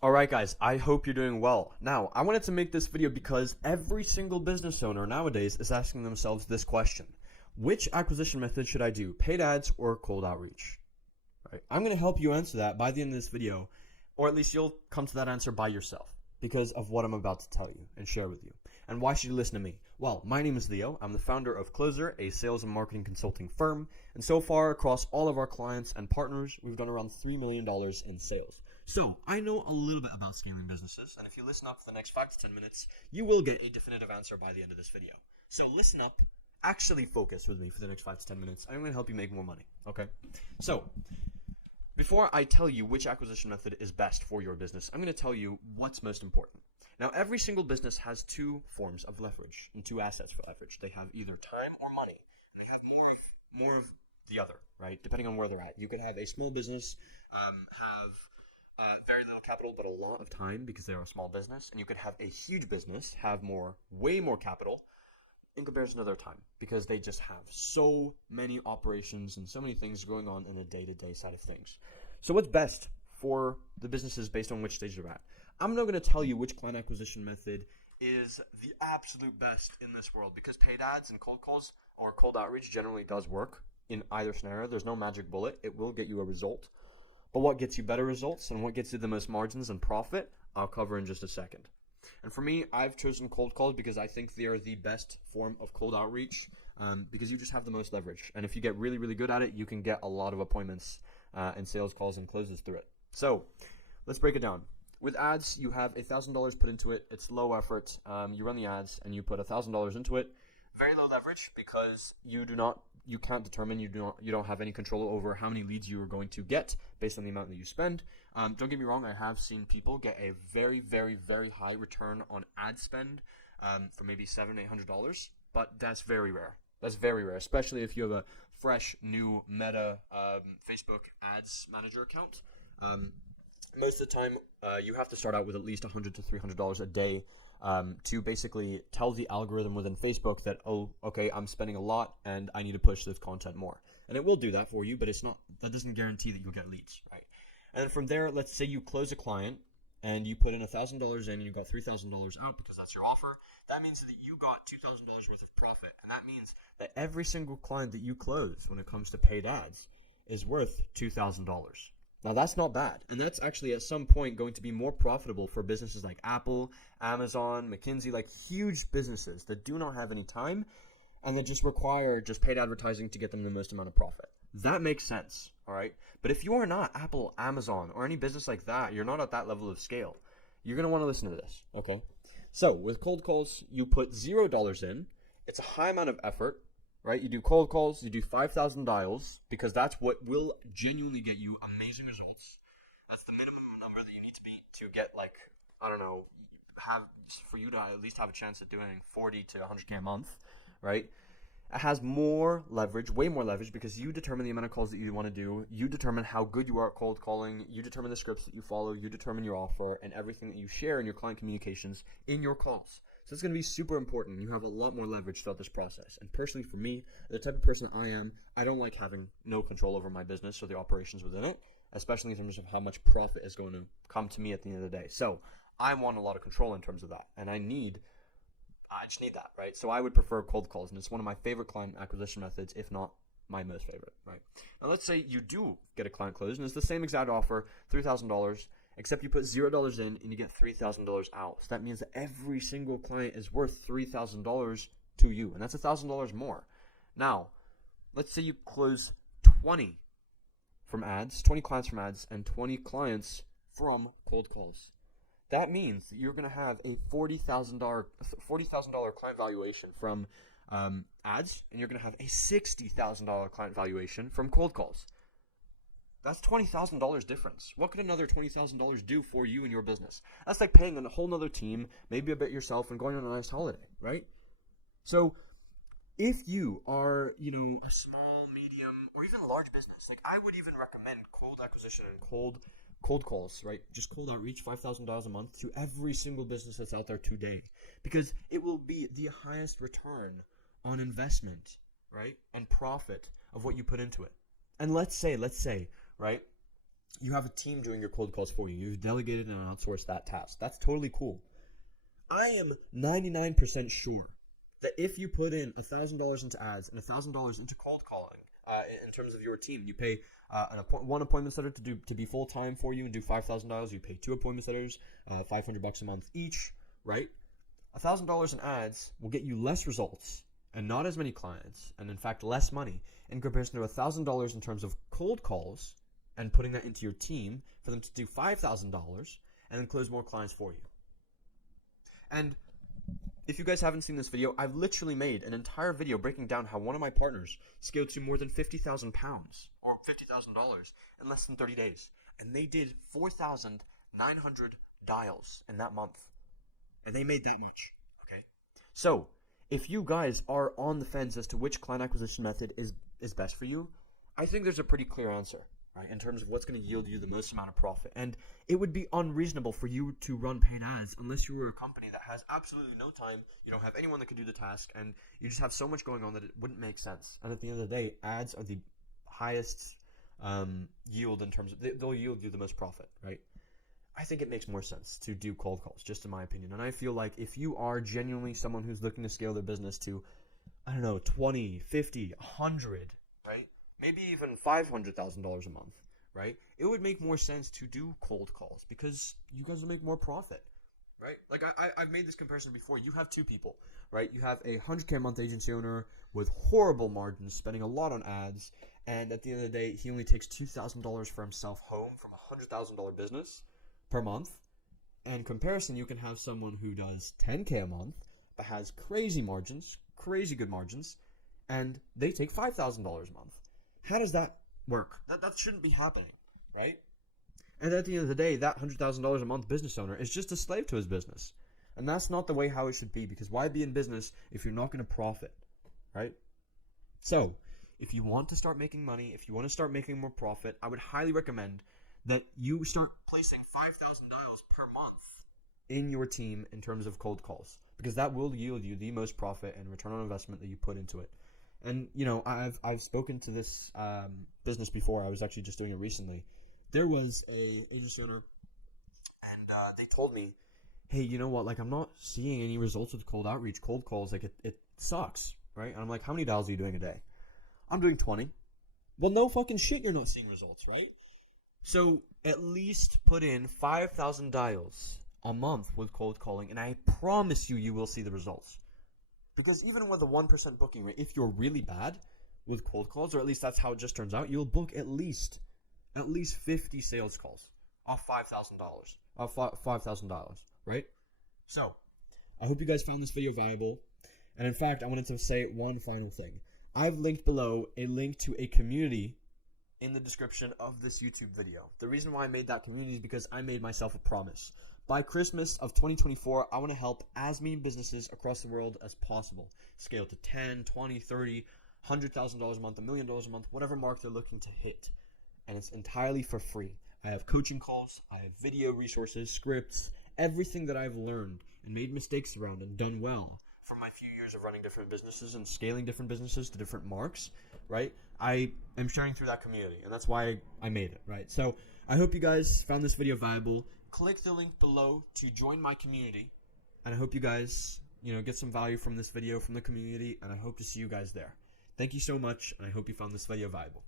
Alright guys, I hope you're doing well. Now, I wanted to make this video because every single business owner nowadays is asking themselves this question. Which acquisition method should I do? Paid ads or cold outreach? Right. I'm going to help you answer that by the end of this video, or at least you'll come to that answer by yourself because of what I'm about to tell you and share with you. And why should you listen to me? Well, my name is Leo. I'm the founder of Closer, a sales and marketing consulting firm. And so far, across all of our clients and partners, we've done around $3 million in sales. So I know a little bit about scaling businesses, and if you listen up for the next 5 to 10 minutes, you will get a definitive answer by the end of this video. So listen up, actually focus with me for the next 5 to 10 minutes. I'm going to help you make more money, okay? So before I tell you which acquisition method is best for your business, I'm going to tell you what's most important. Now, every single business has two forms of leverage and two assets for leverage. They have either time or money, and they have more of the other, right? Depending on where they're at. You could have a small business have very little capital but a lot of time because they're a small business, and you could have a huge business have way more capital in comparison to their time because they just have so many operations and so many things going on in the day-to-day side of things. So what's best for the businesses based on which stage they're at? I'm not going to tell you which client acquisition method is the absolute best in this world because paid ads and cold calls or cold outreach generally does work in either scenario. There's no magic bullet. It will get you a result. But what gets you better results and what gets you the most margins and profit, I'll cover in just a second. And for me, I've chosen cold calls because I think they are the best form of cold outreach because you just have the most leverage. And if you get really, really good at it, you can get a lot of appointments and sales calls and closes through it. So let's break it down. With ads, you have $1,000 put into it. It's low effort. You run the ads and you put $1,000 into it. Very low leverage because you can't determine, you don't have any control over how many leads you are going to get based on the amount that you spend. Don't get me wrong, I have seen people get a very, very, very high return on ad spend for maybe $700, $800, but that's very rare. That's very rare, especially if you have a fresh new Meta Facebook Ads Manager account. Most of the time, you have to start out with at least $100 to $300 a day to basically tell the algorithm within Facebook that, oh, okay, I'm spending a lot and I need to push this content more. And it will do that for you, but that doesn't guarantee that you'll get leads, right? And then from there, let's say you close a client and you put in $1,000 in and you got $3,000 out because that's your offer. That means that you got $2,000 worth of profit. And that means that every single client that you close when it comes to paid ads is worth $2,000. Now, that's not bad, and that's actually at some point going to be more profitable for businesses like Apple, Amazon, McKinsey, like huge businesses that do not have any time and that just require just paid advertising to get them the most amount of profit. That makes sense, all right? But if you are not Apple, Amazon, or any business like that, you're not at that level of scale, you're going to want to listen to this, okay? So with cold calls, you put $0 in. It's a high amount of effort. Right? You do cold calls, you do 5,000 dials because that's what will genuinely get you amazing results. That's the minimum number that you need to beat to get for you to at least have a chance at doing 40 to 100K a month, right? It has more leverage, way more leverage because you determine the amount of calls that you want to do. You determine how good you are at cold calling. You determine the scripts that you follow. You determine your offer and everything that you share in your client communications in your calls. So it's going to be super important. You have a lot more leverage throughout this process. And personally for me, the type of person I am, I don't like having no control over my business or the operations within it, especially in terms of how much profit is going to come to me at the end of the day. So I want a lot of control in terms of that. And I just need that, right? So I would prefer cold calls. And it's one of my favorite client acquisition methods, if not my most favorite, right? Now let's say you do get a client closed and it's the same exact offer, $3,000, except you put $0 in and you get $3,000 out. So that means that every single client is worth $3,000 to you, and that's $1,000 more. Now, let's say you close 20 clients from ads, and 20 clients from cold calls. That means that you're going to have a $40,000 client valuation from ads, and you're going to have a $60,000 client valuation from cold calls. That's $20,000 difference. What could another $20,000 do for you and your business? That's like paying a whole nother team, maybe a bit yourself, and going on a nice holiday, right? So if you are, a small, medium, or even large business, like I would even recommend cold acquisition and cold calls, right? Just cold outreach, $5,000 a month to every single business that's out there today, because it will be the highest return on investment, right? And profit of what you put into it. And let's say, right, you have a team doing your cold calls for you. You've delegated and outsourced that task. That's totally cool. I am 99% sure that if you put in $1,000 into ads and $1,000 into cold calling, in terms of your team, you pay one appointment setter to be full time for you and do $5,000. You pay 2 appointment setters, $500 a month each, right? $1,000 in ads will get you less results and not as many clients, and in fact less money in comparison to $1,000 in terms of cold calls and putting that into your team for them to do $5,000 and then close more clients for you. And if you guys haven't seen this video, I've literally made an entire video breaking down how one of my partners scaled to more than 50,000 pounds or $50,000 in less than 30 days. And they did 4,900 dials in that month. And they made that much, okay? So, if you guys are on the fence as to which client acquisition method is best for you, I think there's a pretty clear answer, right, in terms of what's going to yield you the most amount of profit. And it would be unreasonable for you to run paid ads unless you were a company that has absolutely no time, you don't have anyone that can do the task, and you just have so much going on that it wouldn't make sense. And at the end of the day, ads are the highest yield in terms of, they'll yield you the most profit, right? I think it makes more sense to do cold calls, just in my opinion. And I feel like if you are genuinely someone who's looking to scale their business to, I don't know, 20, 50, 100, right? Maybe even $500,000 a month, right? It would make more sense to do cold calls because you guys will make more profit, right? Like I've made this comparison before. You have two people, right? You have a 100K a month agency owner with horrible margins, spending a lot on ads, and at the end of the day, he only takes $2,000 for himself home from a $100,000 business per month. In comparison, you can have someone who does 10K a month but has crazy margins, crazy good margins, and they take $5,000 a month. How does that work? That shouldn't be happening, right? And at the end of the day, that $100,000 a month business owner is just a slave to his business. And that's not the way how it should be, because why be in business if you're not going to profit, right? So, if you want to start making money, if you want to start making more profit, I would highly recommend that you start placing 5,000 dials per month in your team in terms of cold calls, because that will yield you the most profit and return on investment that you put into it. And, you know, I've spoken to this business before. I was actually just doing it recently. There was a agency owner, and they told me, hey, you know what, like, I'm not seeing any results with cold outreach, cold calls, like, it sucks, right? And I'm like, how many dials are you doing a day? I'm doing 20. Well, no fucking shit, you're not seeing results, right? So at least put in 5,000 dials a month with cold calling, and I promise you will see the results. Because even with a 1% booking rate, if you're really bad with cold calls, or at least that's how it just turns out, you'll book at least 50 sales calls off $5,000, right? So I hope you guys found this video valuable. And in fact, I wanted to say one final thing. I've linked below a link to a community in the description of this YouTube video. The reason why I made that community is because I made myself a promise. By Christmas of 2024, I want to help as many businesses across the world as possible scale to 10, 20, 30, $100,000 a month, $1 million a month, whatever mark they're looking to hit. And it's entirely for free. I have coaching calls, I have video resources, scripts, everything that I've learned and made mistakes around and done well from my few years of running different businesses and scaling different businesses to different marks, right? I am sharing through that community, and that's why I made it, right? So I hope you guys found this video valuable. Click the link below to join my community, and I hope you guys, get some value from this video, from the community, and I hope to see you guys there. Thank you so much, and I hope you found this video valuable.